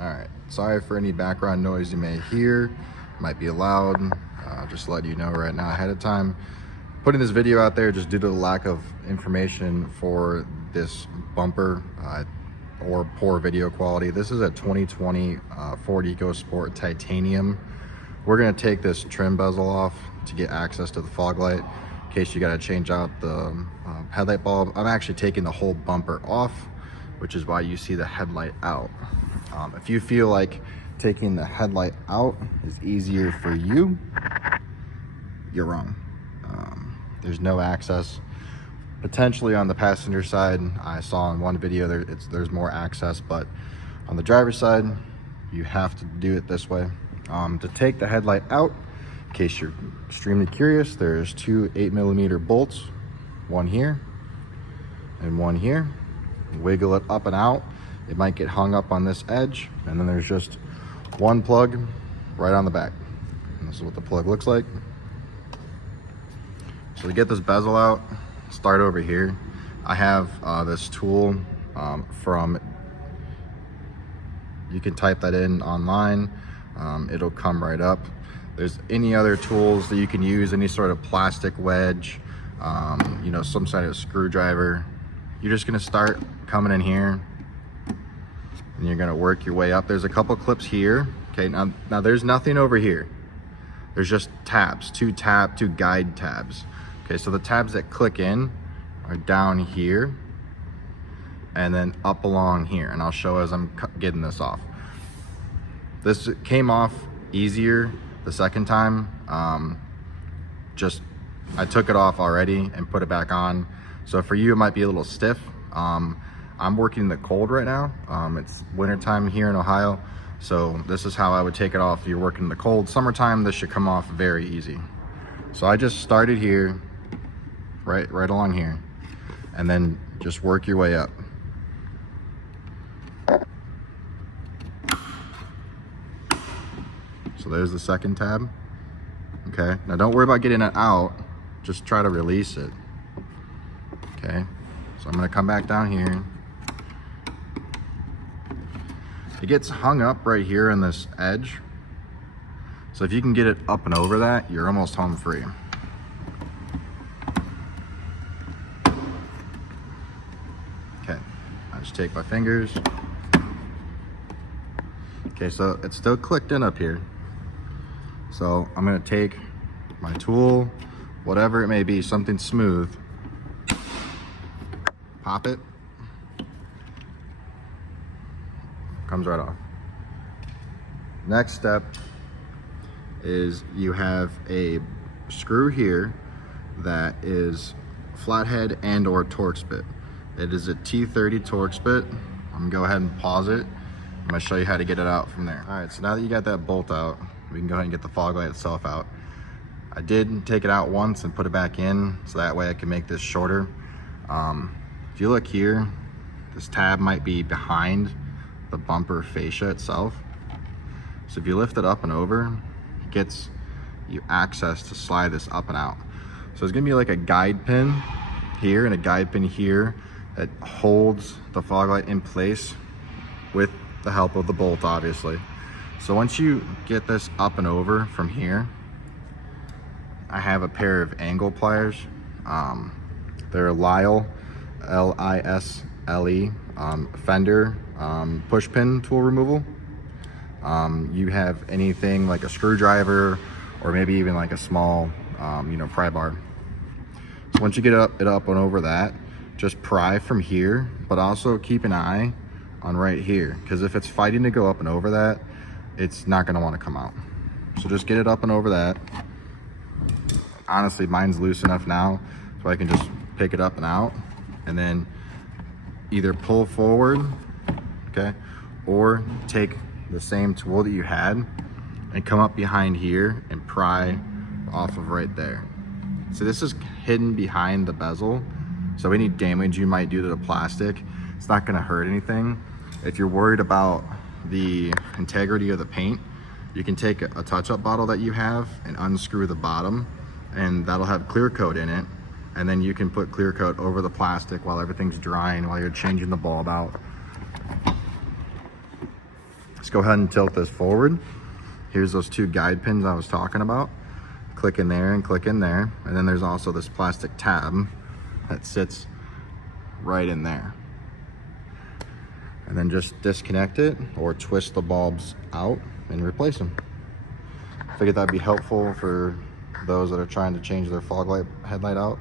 All right, sorry for any background noise you may hear. Might be loud. Just let you know right now ahead of time. Putting this video out there just due to the lack of information for this bumper or poor video quality. This is a 2020 Ford EcoSport Titanium. We're gonna take this trim bezel off to get access to the fog light in case you gotta change out the headlight bulb. I'm actually taking the whole bumper off, which is why you see the headlight out. If you feel like taking the headlight out is easier for you, you're wrong. There's no access. Potentially on the passenger side, I saw in one video there's more access, but on the driver's side, you have to do it this way. To take the headlight out, in case you're extremely curious, there's two 8mm bolts, one here and one here. Wiggle it up and out. It might get hung up on this edge, and then there's just one plug right on the back. And this is what the plug looks like. So to get this bezel out, start over here. I have this tool you can type that in online. It'll come right up. There's any other tools that you can use, any sort of plastic wedge, you know, some sort of screwdriver. You're just gonna start coming in here and you're gonna work your way up. There's a couple clips here. Okay, now there's nothing over here. There's just tabs, two guide tabs. Okay, so the tabs that click in are down here and then up along here. And I'll show as I'm getting this off. This came off easier the second time. I took it off already and put it back on. So for you, it might be a little stiff. I'm working in the cold right now. It's wintertime here in Ohio. So this is how I would take it off if you're working in the cold. Summertime, this should come off very easy. So I just started here, right along here, and then just work your way up. So there's the second tab. Okay, now don't worry about getting it out. Just try to release it. Okay, so I'm gonna come back down here. It gets hung up right here on this edge. So if you can get it up and over that, you're almost home free. Okay, I just take my fingers. Okay, so it's still clicked in up here. So I'm gonna take my tool, whatever it may be, something smooth, pop it, comes right off. Next step is you have a screw here that is flathead and or Torx bit. It is a T30 Torx bit. I'm gonna go ahead and pause it. I'm gonna show you how to get it out from there. All right, so now that you got that bolt out, we can go ahead and get the fog light itself out. I did take it out once and put it back in, so that way I can make this shorter. If you look here, this tab might be behind the bumper fascia itself. So if you lift it up and over, it gets you access to slide this up and out. So it's gonna be like a guide pin here and a guide pin here that holds the fog light in place with the help of the bolt, obviously. So once you get this up and over from here, I have a pair of angle pliers. They're Lisle, L-I-S-L-E, fender push pin tool removal. You have anything like a screwdriver or maybe even like a small, you know, pry bar. So once you get it up and over that, just pry from here, but also keep an eye on right here, because if it's fighting to go up and over that, it's not gonna wanna come out. So just get it up and over that. Honestly, mine's loose enough now, so I can just pick it up and out, and then either pull forward, okay, or take the same tool that you had and come up behind here and pry off of right there. So this is hidden behind the bezel, so any damage you might do to the plastic, it's not gonna hurt anything. If you're worried about the integrity of the paint, you can take a touch-up bottle that you have and unscrew the bottom, and that'll have clear coat in it, and then you can put clear coat over the plastic while everything's drying, while you're changing the bulb out. Let's go ahead and tilt this forward. Here's those 2 guide pins I was talking about. Click in there and click in there. And then there's also this plastic tab that sits right in there. And then just disconnect it or twist the bulbs out and replace them. I figured that'd be helpful for those that are trying to change their fog light headlight out.